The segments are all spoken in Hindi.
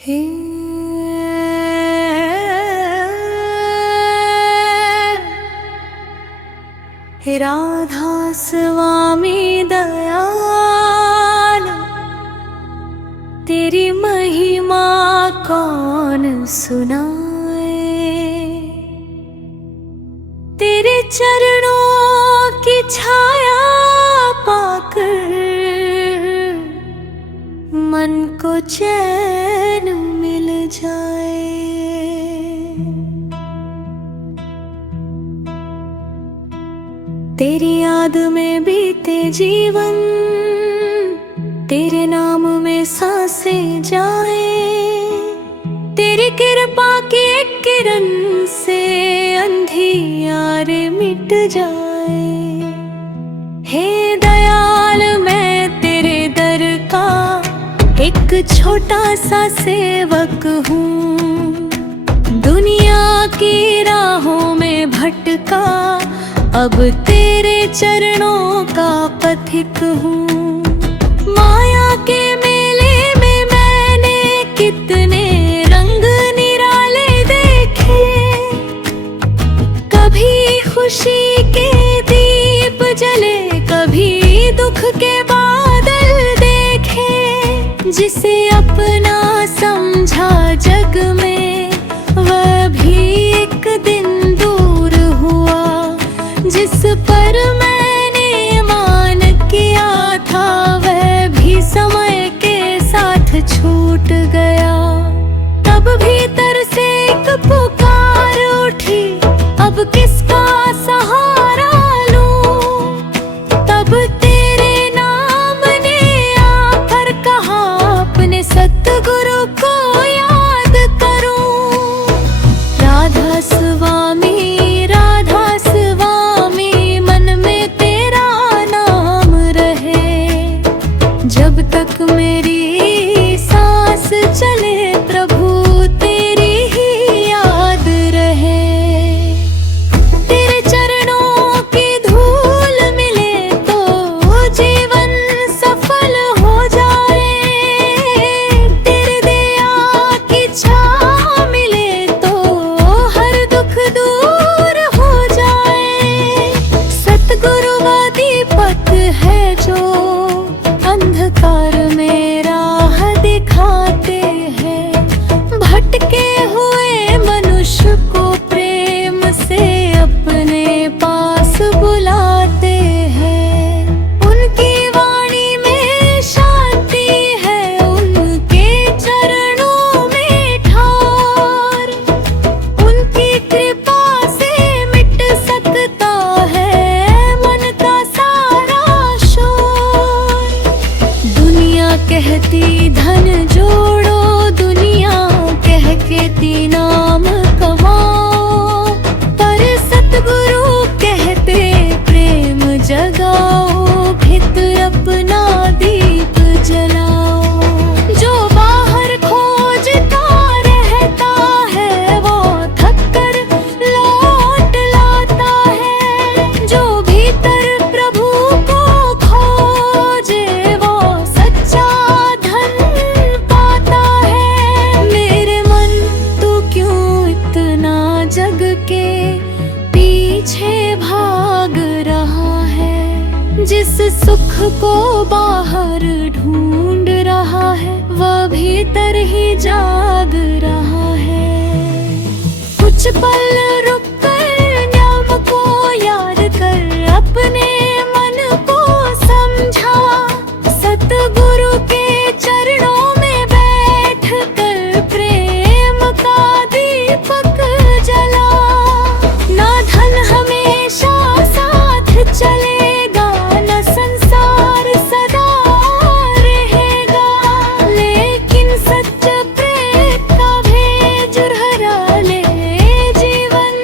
हे राधा स्वामी दयाल, तेरी महिमा कौन सुनाए। तेरे चरणों की छाया पाकर मन को चैन मिल जाए। तेरी याद में बीते जीवन, तेरे नाम में सांसें जाए। तेरी कृपा की एक किरण से अंधियार मिट जाए। हे दयाल, मैं तेरे दर का एक छोटा सा सेवक हूँ। दुनिया की राहों में भटका अब तेरे चरणों का पथिक हूँ। माया के मेले में मैंने कितने रंग निराले देखे। कभी खुशी के दीप जले, कभी दुख के बादल देखे। जिसे अपना समझा जग में, वह भी एक दिन दूर हुआ। जिस पर मैंने मान किया था, वह भी समय के साथ छूट गया। तब भीतर से एक पुकार उठी, अब किसका सहारा लूं। तब तेरे नाम ने आकर कहा, अपने सतगुरु को याद करूं। राधा स्वामी, राधा स्वामी, मन में तेरा नाम रहे। जब तक मेरी सांस चले, प्रभु तेरी ही याद रहे। तेरे चरणों की धूल मिले तो जीवन सफल हो जाए। तेरे दया की छाँव मिले तो हर दुख दूर हो जाए। सतगुरु वो दीपक है जो अंधकार में राह दिखाते हैं। भटके हुए मनुष्य को प्रेम से अपने पास बुलाते हैं। उनकी वाणी में शांति है, उनके चरणों में ठार। उनकी कृपा से मिट सकता है मन का सारा शोर। दुनिया कहती धन जोड़ो, दुनिया कहती नाम कमाओ। पर सतगुरु कहते प्रेम जगाओ, भीतर अपना दीप जलाओ। जो बाहर खोजता रहता है, वो थक कर लौट लाता है। जो भीतर प्रभु को खोजे, वो सच्चा धन पाता है। मेरे मन, तू क्यों इतना जग के पीछे भाग रहा है। जिस सुख को बाहर ढूंढ रहा है, वह भीतर ही जाग रहा है। कुछ पल रुक कर नाम को याद कर, अपने मन को समझा। सतगुरु के चरणों में बैठ कर प्रेम का दीपक जला। ना धन हमेशा साथ चलेगा, न संसार सदा रहेगा। लेकिन सच्चा प्रेम का भेद हरा ले जीवन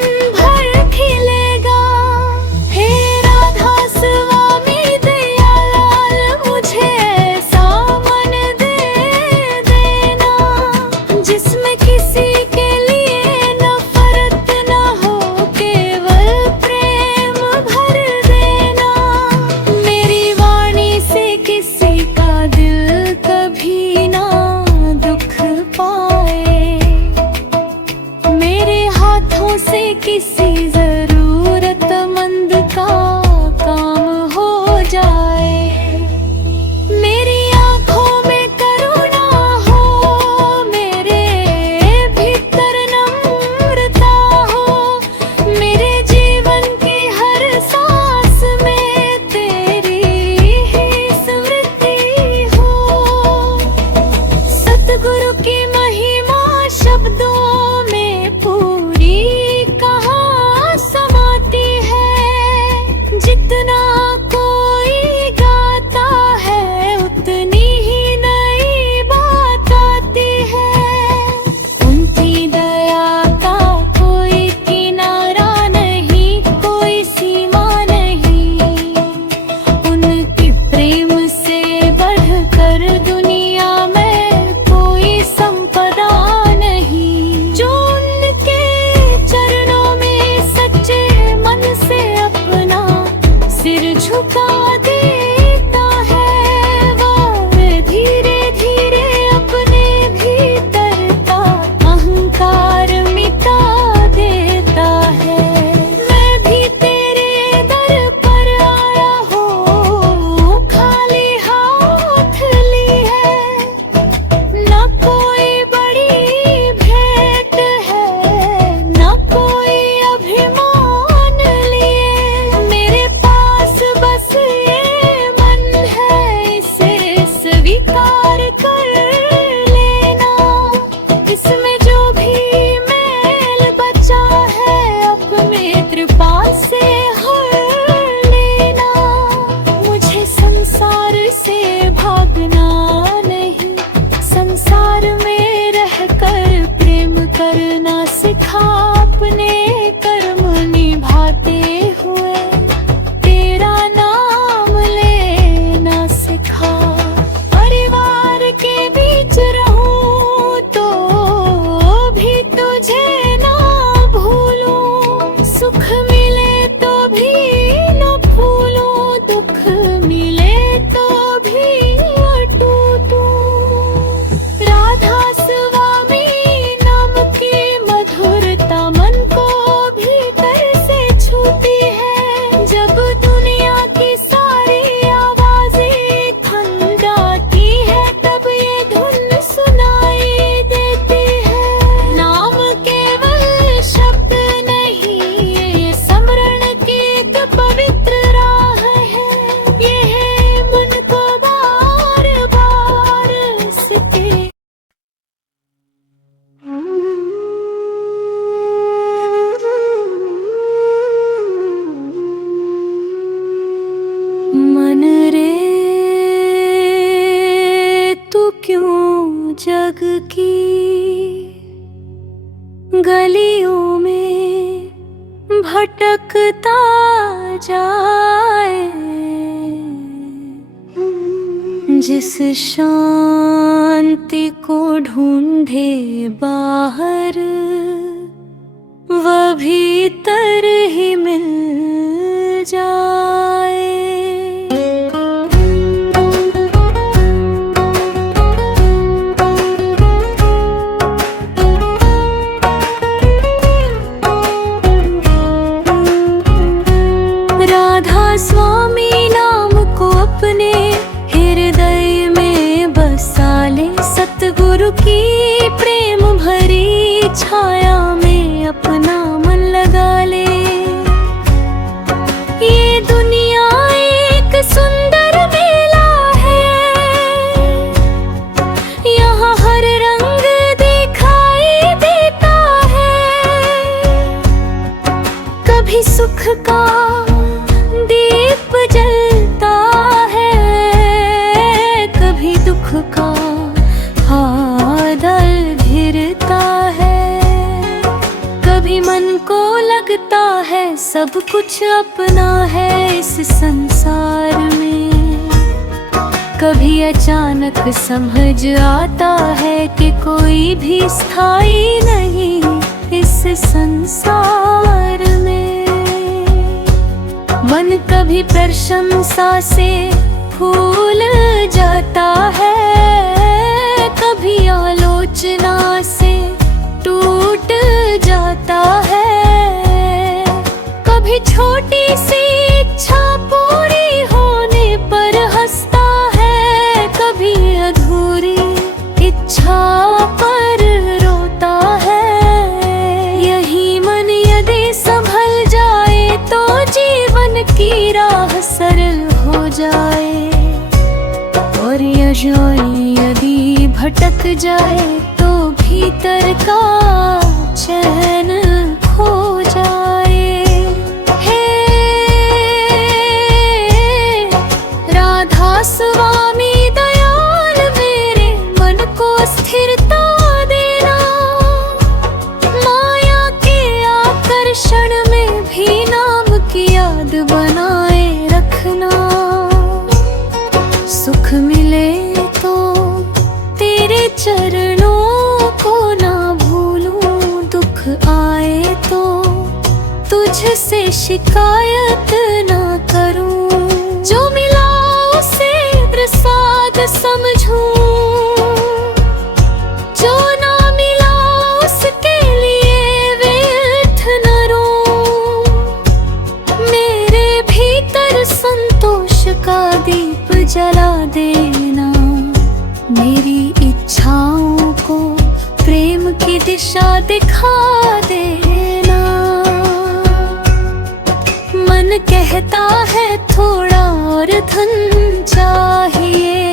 में रहकर प्रेम करना सिखा, अपने कर्म निभाते हुए तेरा नाम लेना सिखा। परिवार के बीच रहूं तो भी तुझे ना भूलूं, सुख मिले तो भी न भूलूं, दुख मिले तो भी अटूटूं। राधा स्वामी नाम की मधुरता मन को भीतर से छूती है, जब दुनिया की सारी आवाजें थम जाती है, तब ये धुन सुनाई देती है। नाम केवल शब्द नहीं, ये स्मरण की एक पवित्र राह है, ये है मन को बार बार सिके। मन रे तू क्यों जग की गलियों में भटकता जाए, जिस शांति को ढूंढे बाहर वह भीतर ही मिल जाए। राधा स्वामी नाम को अपने हृदय में बसा ले, सतगुरु की प्रेम भरी छाया में अपना मन लगा ले। ये दुनिया एक सुंदर मेला है, यहाँ हर रंग दिखाई देता है, कभी सुख का दीप जलता है, कभी दुख का बादल घिरता है, कभी मन को लगता है सब कुछ अपना है इस संसार में, कभी अचानक समझ आता है कि कोई भी स्थायी नहीं इस संसार में। मन कभी प्रशंसा से फूल जाता है, कभी आलोचना से टूट जाता है, कभी छोटी सी इच्छा पूरी होने पर हंसता है, कभी अधूरी इच्छा पर रोता है। यही मन यदि संभल जाए तो जीवन की राह सरल हो जाए, और यदि भटक जाए तो भीतर का चैन खो जाए। हे राधा स्वामी दयाल मेरे मन को स्थिरता देना, माया के आकर्षण में भी नाम की याद बनाए रखना। सुख मिले तो तेरे चरणों को ना भूलूं, दुख आए तो तुझसे शिकायत ना करूं, जो मिला उसे प्रसाद समझूं, जो ना मिला उसके लिए व्यर्थ न रोऊं। मेरे भीतर संतोष का दीप जला देना, मेरी इच्छाओं को प्रेम की दिशा दिखा देना। मन कहता है थोड़ा और धन चाहिए,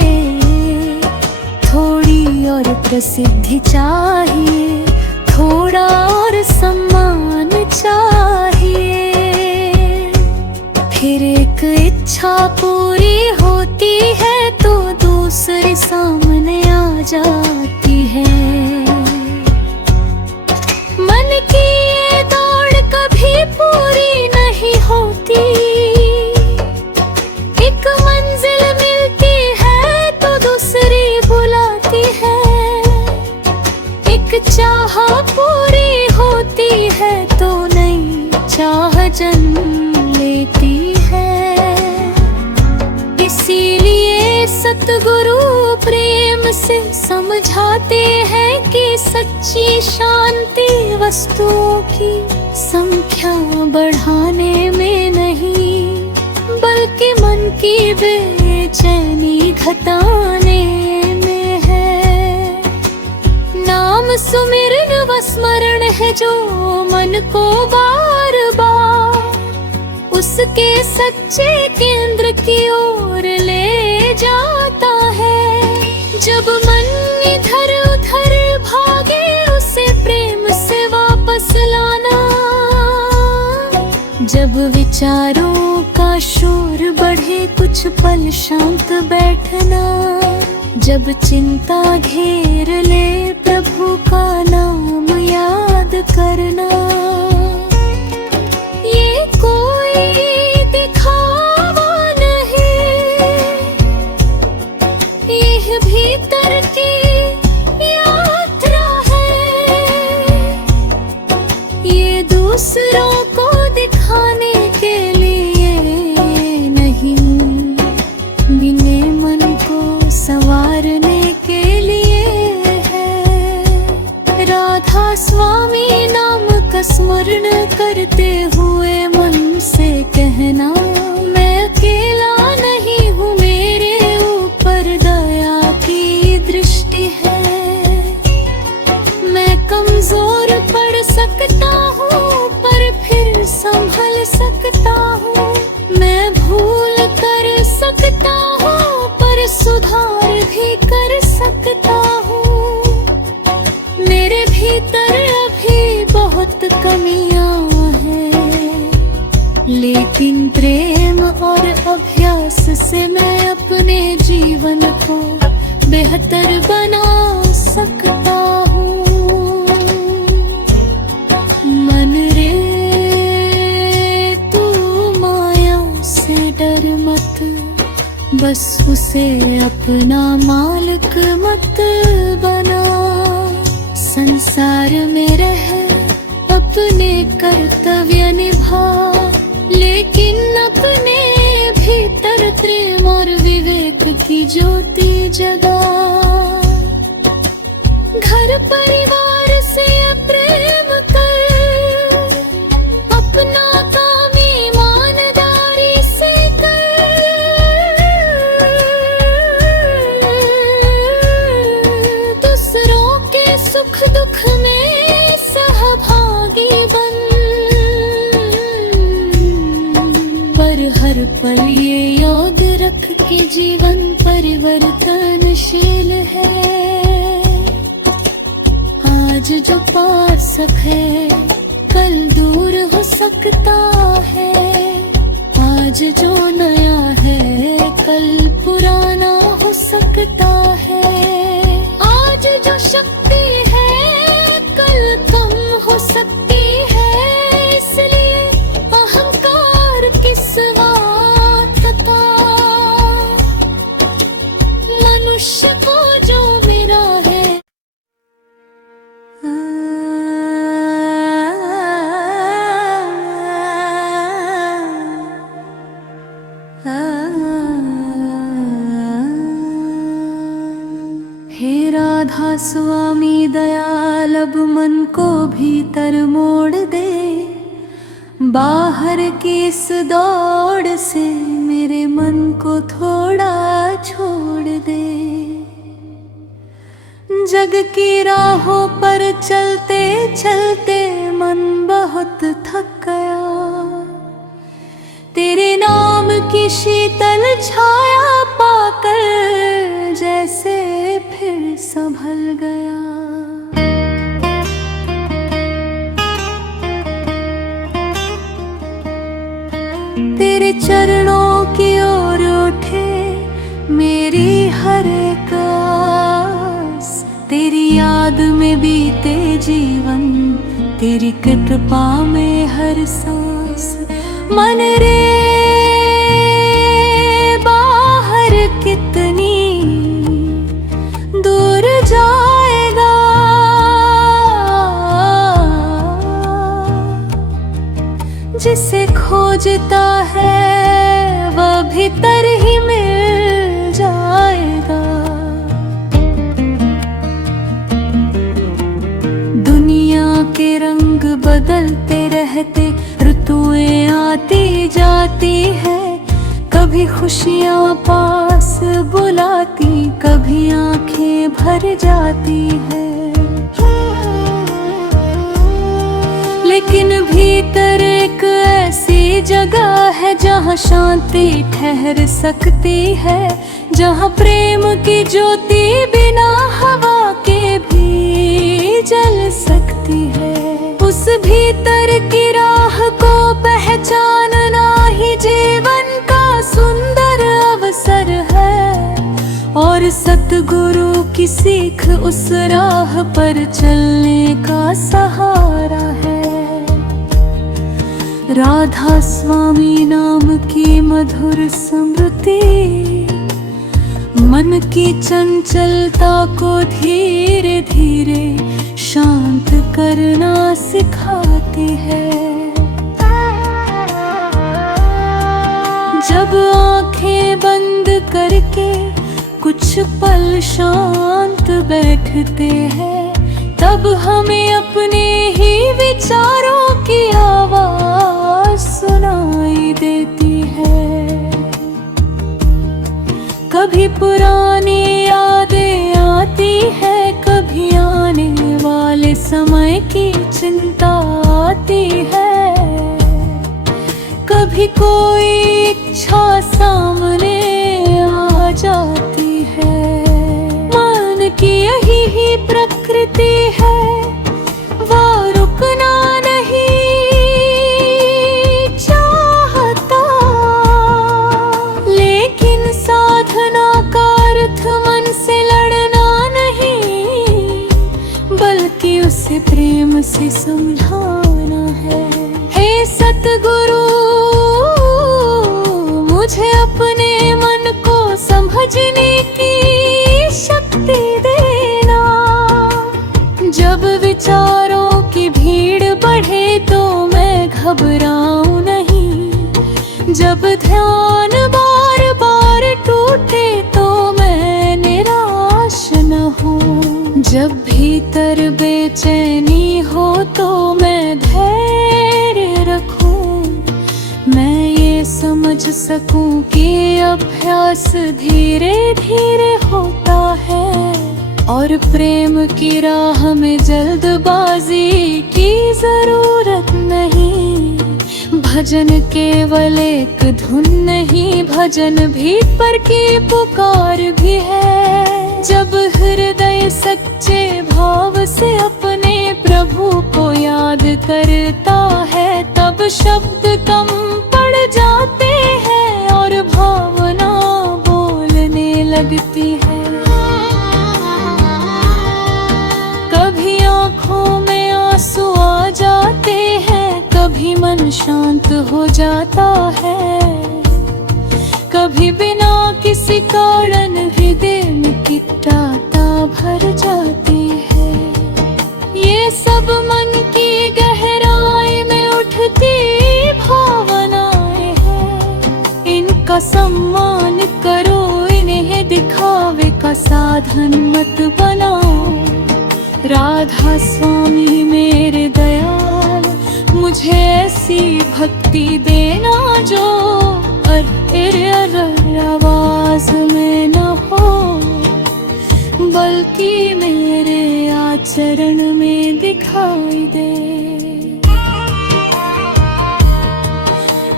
थोड़ी और प्रसिद्धि चाहिए, थोड़ा और सम्मान चाहिए। फिर एक इच्छा पूरी होती है तो दूसरी सामने आ जाती है। इच्छा पूरी होती है तो नई चाह जन्म लेती है। इसीलिए सतगुरु प्रेम से समझाते हैं कि सच्ची शांति वस्तुओं की संख्या बढ़ाने में नहीं, बल्कि मन की बेचैनी घटाने में है। नाम सुमिरन व स्मरण है जो मन को बार बार उसके सच्चे केंद्र की ओर ले जाता है। जब मन इधर उधर भागे उसे प्रेम से वापस लाना। जब विचारों का शोर बढ़े कुछ पल शांत बैठना। जब चिंता घेर ले प्रभु का नाम याद करना। ये कोई दिखावा नहीं, यह भीतर की यात्रा है। ये दूसरों को दिखाने के लिए नहीं, बिने मन को संवारने के लिए है। राधा स्वामी नाम का स्मरण करते हुए मन से कहना, मैं अकेला नहीं हूँ, मेरे ऊपर दया की दृष्टि है। मैं कमजोर पड़ सकता हूँ पर फिर संभल सकता हूँ। मैं भूल कर सकता हूँ पर सुधार भी कर सकता हूँ। मेरे भीतर अभी बहुत कमियां हैं, लेकिन प्रेम और अभ्यास से मैं अपने जीवन को बेहतर बना सकता हूँ। मन रे तू माया से डर मत, बस उसे अपना मालिक मत बना। संसार में रह अपने कर्तव्य निभा, लेकिन अपने भीतर प्रेम और विवेक की ज्योति जगा। घर परिवार से प्रेम कर, अपना काम ईमानदारी से कर। दूसरों के सुख दुख में सहभागी बन, पर हर पल ये याद रख के जीवन परिवर्तनशील है। आज जो पास है कल दूर हो सकता है। आज जो नया है कल पुराना हो सकता है। आज जो शक्ति है कल कम हो सकती है। इसलिए अहंकार किस बात का, मनुष्य को जो मेरा है। हे राधा स्वामी दयाल अब मन को भीतर मोड़ दे। बाहर की इस दौड़ से मेरे मन को थोड़ा छोड़ दे। जग की राहों पर चलते चलते मन बहुत थक गया। तेरे नाम की शीतल छाया पाकर जैसे फिर संभल गया। तेरे चरणों की ओर उठे मेरी हर एक आस। तेरी याद में बीते जीवन, तेरी कृपा में हर सांस। मन रे बाहर कितनी दूर जाएगा, खोजता है वह भीतर ही मिल जाएगा। दुनिया के रंग बदलते रहते, ऋतुएं आती जाती है, कभी खुशियाँ पास बुलाती, कभी आंखें भर जाती है। लेकिन भीतर एक ऐसी जगह है जहाँ शांति ठहर सकती है, जहाँ प्रेम की ज्योति बिना हवा के भी जल सकती है। उस भीतर की राह को पहचानना ही जीवन का सुंदर अवसर है, और सतगुरु की सीख उस राह पर चलने का सहारा है। राधा स्वामी नाम की मधुर स्मृति मन की चंचलता को धीरे धीरे शांत करना सिखाती है। जब आंखें बंद करके कुछ पल शांत बैठते हैं, तब हमें अपने ही विचारों की आवाज सुनाई देती है। कभी पुरानी यादें आती है, कभी आने वाले समय की चिंता आती है, कभी कोई इच्छा सामने आ जाती है। मन की यही ही प्रकृति है, वो रुकना नहीं चाहता, लेकिन साधना का अर्थ मन से लड़ना नहीं, बल्कि उसे प्रेम से समझाना है। हे सतगुरु, मुझे अपने मन को समझने की शक्ति देना। जब विचारों की भीड़ बढ़े तो मैं घबराऊं नहीं, जब ध्यान बार बार टूटे तो मैं निराश न हूँ, जब भीतर बेचैनी हो तो मैं धैर्य रखूं, मैं ये समझ सकूं कि अभ्यास धीरे धीरे होता है, और प्रेम की राह में जल्दबाजी की जरूरत नहीं। भजन केवल एक धुन नहीं, भजन भीतर की पुकार भी है। जब हृदय सच्चे भाव से अपने प्रभु को याद करता है, तब शब्द कम पड़ जाते हैं और भावना बोलने लगती है। कभी आँखों में आंसू आ जाते हैं, कभी मन शांत हो जाता है, कभी बिना किसी कारण हृदय में किटाता भर जाती है। ये सब मन की गहराई में उठती भावनाएं हैं, इनका सम्मान करो, इन्हें दिखावे का साधन मत बनाओ। राधा स्वामी मेरे दयाल, मुझे ऐसी भक्ति देना जो आवाज में न हो, बल्कि मेरे आचरण में दिखाई दे।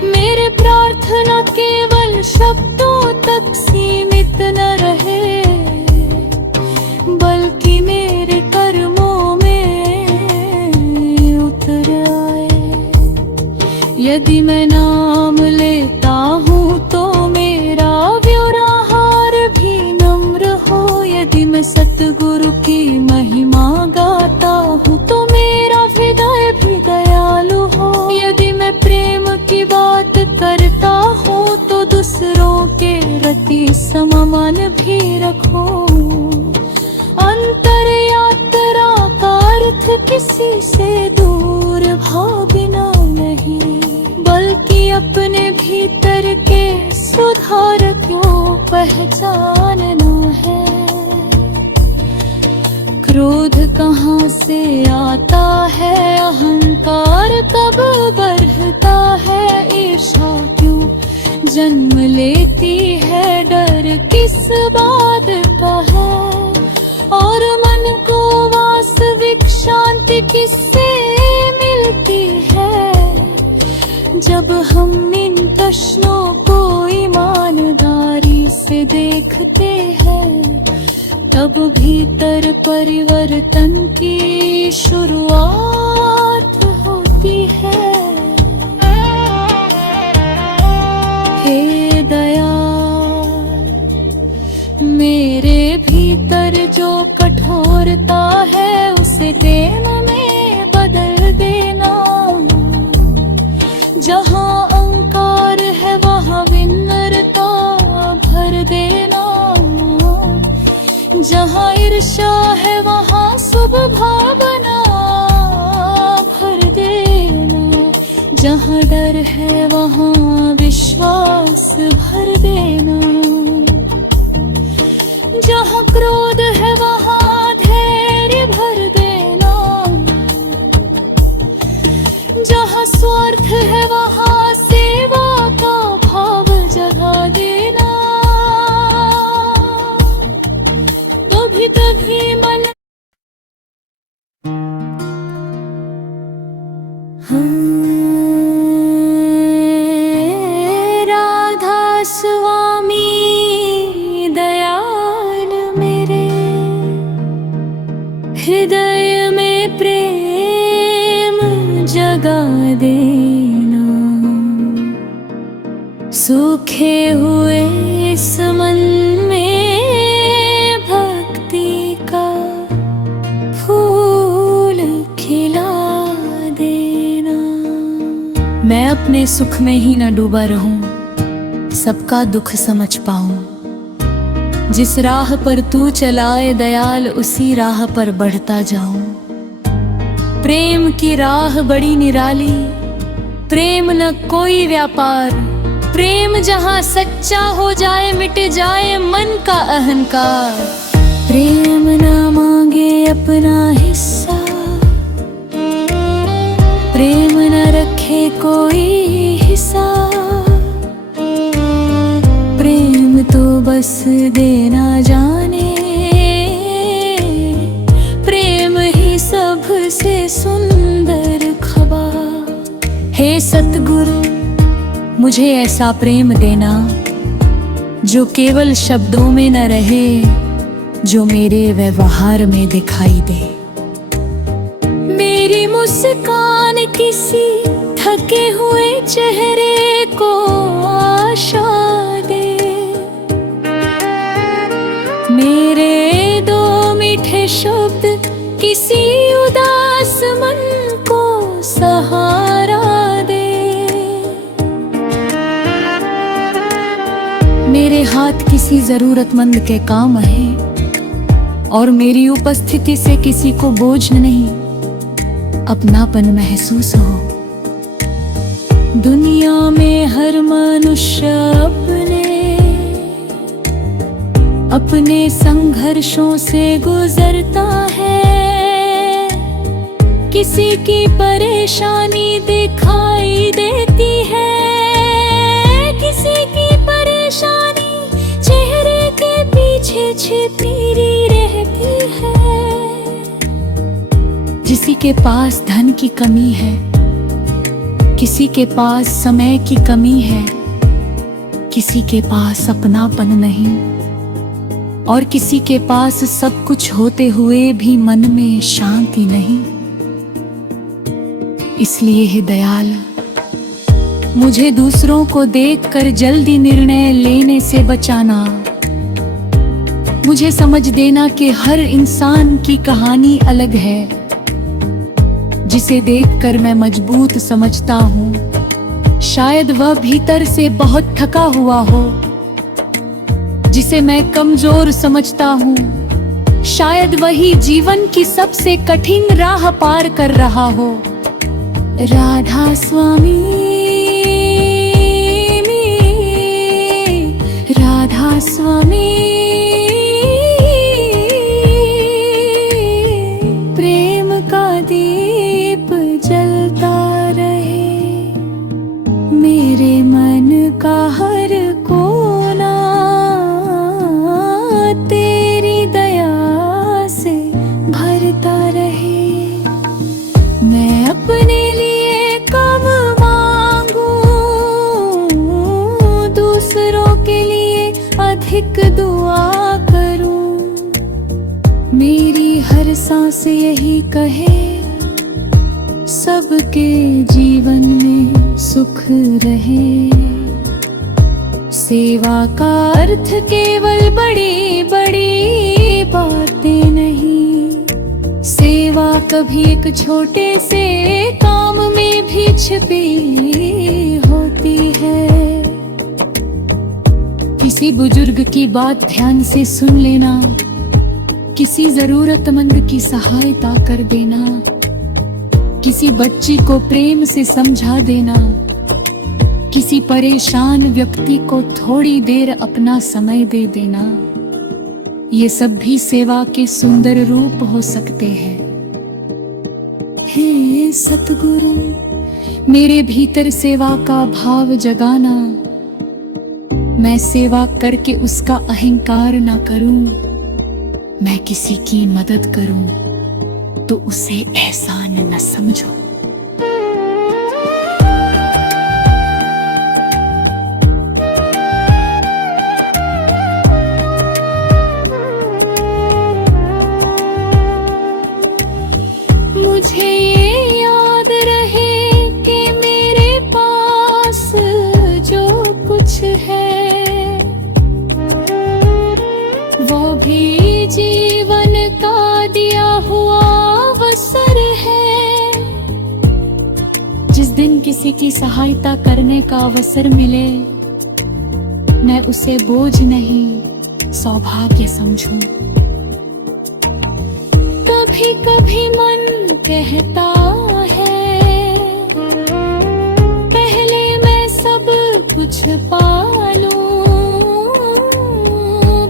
मेरे प्रार्थना केवल शब्दों तक सीमित न रहे, बल्कि मेरे कर्मों में उतर आए। यदि मैं नाम लेता हूँ तो मेरा व्यवहार भी नम्र हो, यदि मैं सतगुरु की महिमा गाता हूँ तो मेरा हृदय भी दयालु हो, यदि मैं प्रेम की बात करता हूँ तो दूसरों के प्रति सम्मान भी रखता आसान ना है। क्रोध कहाँ से आता है, अहंकार कब बढ़ता है, ईर्ष्या क्यों जन्म लेती है, डर किस बात का है, और मन को वास्तविक शांति किससे मिलती है। जब हम इन प्रश्नों को ईमानदारी से देखते हैं, तब भीतर परिवर्तन की शुरुआत होती है। हे दयाल, मेरे भीतर जो कठोरता है उसे प्रेम में बदल देना। जहाँ अहंकार है वहाँ विनम्रता भर देना। जहाँ ईर्ष्या है वहाँ शुभ भावना भर देना। जहाँ डर है वहाँ विश्वास भर देना। जहाँ क्रोध है वहाँ धैर्य भर देना। जहाँ स्वार्थ है वहाँ सेवा का भाव जगा देना। तभी मन राधा स्वामी दयाल मेरे, हृदय में प्रेम जगा देना। सूखे हुए इस मन में भक्ति का फूल खिला देना। मैं अपने सुख में ही न डूबा रहूं, सबका दुख समझ पाऊं। जिस राह पर तू चलाए दयाल, उसी राह पर बढ़ता जाऊं। प्रेम की राह बड़ी निराली, प्रेम न कोई व्यापार। प्रेम जहाँ सच्चा हो जाए, मिट जाए मन का अहंकार। प्रेम न मांगे अपना हिस्सा, प्रेम न रखे कोई हिसाब। प्रेम तो बस देना जाने, प्रेम ही सबसे सुंदर खबर। हे सतगुरु, मुझे ऐसा प्रेम देना जो केवल शब्दों में न रहे, जो मेरे व्यवहार में दिखाई दे। मेरी मुस्कान किसी थके हुए चेहरे को आशा दे। मेरे दो मीठे शब्द किसी उदास मन को सहारा दे। मेरे हाथ किसी जरूरतमंद के काम है, और मेरी उपस्थिति से किसी को बोझ नहीं, अपनापन महसूस हो। दुनिया में हर मनुष्य अपने संघर्षों से गुजरता है। किसी की परेशानी दिखाई देती है, किसी की परेशानी चेहरे के पीछे छिपी रहती है। किसी के पास धन की कमी है, किसी के पास समय की कमी है, किसी के पास अपनापन नहीं, और किसी के पास सब कुछ होते हुए भी मन में शांति नहीं। इसलिए हे दयाल, मुझे दूसरों को देखकर जल्दी निर्णय लेने से बचाना। मुझे समझ देना कि हर इंसान की कहानी अलग है। जिसे देखकर मैं मजबूत समझता हूँ, शायद वह भीतर से बहुत थका हुआ हो। जिसे मैं कमजोर समझता हूँ, शायद वही जीवन की सबसे कठिन राह पार कर रहा हो। राधा स्वामी, राधा स्वामी प्रेम का दीप जलता रहे, मेरे मन का हर कोना तेरी दया से भरता रहे। मैं अपने लिए कम मांगू, दूसरों के लिए अधिक दुआ करूं। मेरी हर सांस यही कहे, सबके जीवन में सुख रहे। सेवा का अर्थ केवल बड़ी बड़ी बातें नहीं, सेवा कभी एक छोटे से काम में भी छिपी होती है। किसी बुजुर्ग की बात ध्यान से सुन लेना, किसी जरूरतमंद की सहायता कर देना, किसी बच्ची को प्रेम से समझा देना, किसी परेशान व्यक्ति को थोड़ी देर अपना समय दे देना, ये सब भी सेवा के सुंदर रूप हो सकते हैं। हे सतगुरु, मेरे भीतर सेवा का भाव जगाना। मैं सेवा करके उसका अहंकार ना करूं, मैं किसी की मदद करूं तो उसे एहसान न समझो। मुझे ये याद रहे कि मेरे पास जो कुछ है वो भी जीवन का दिया हुआ अवसर है। जिस दिन किसी की सहायता करने का अवसर मिले, मैं उसे बोझ नहीं सौभाग्य समझूं। कभी कभी मन कहता है पहले मैं सब कुछ पालूं,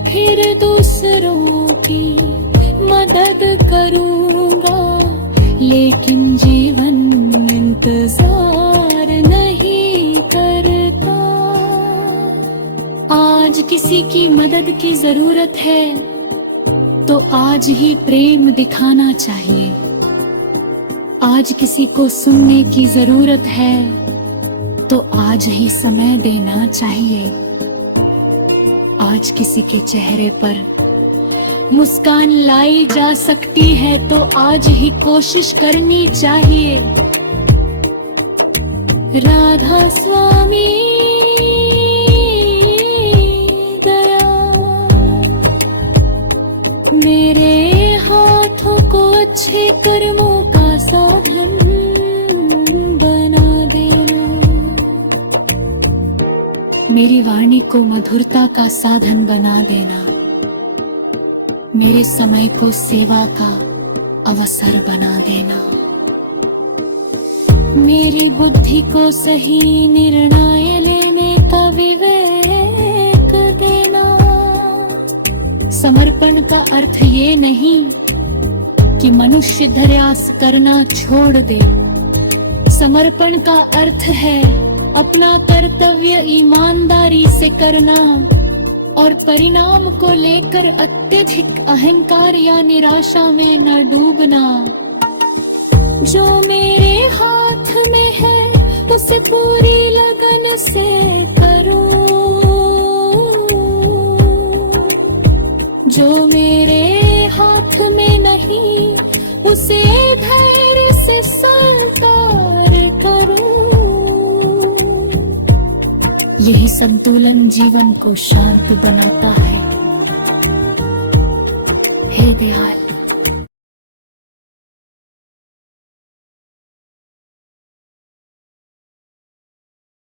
फिर दूसरों की मदद करूंगा। लेकिन जीवन इंतजार नहीं करता। आज किसी की मदद की जरूरत है तो आज ही प्रेम दिखाना चाहिए। आज किसी को सुनने की जरूरत है तो आज ही समय देना चाहिए। आज किसी के चेहरे पर मुस्कान लाई जा सकती है तो आज ही कोशिश करनी चाहिए। राधा स्वामी दया, मेरे हाथों को अच्छे कर्मों का साधन बना देना। मेरी वाणी को मधुरता का साधन बना देना। मेरे समय को सेवा का अवसर बना देना। मेरी बुद्धि को सही निर्णय लेने का विवेक देना। समर्पण का अर्थ ये नहीं कि मनुष्य प्रयास करना छोड़ दे। समर्पण का अर्थ है अपना कर्तव्य ईमानदारी से करना और परिणाम को लेकर अत्यधिक अहंकार या निराशा में न डूबना। जो मेरे हाथ में है उसे पूरी लगन से करूं, जो मेरे हाथ में नहीं उसे धैर्य से स्वीकार करूं। यही संतुलन जीवन को शांत बनाता है। हे दयाल,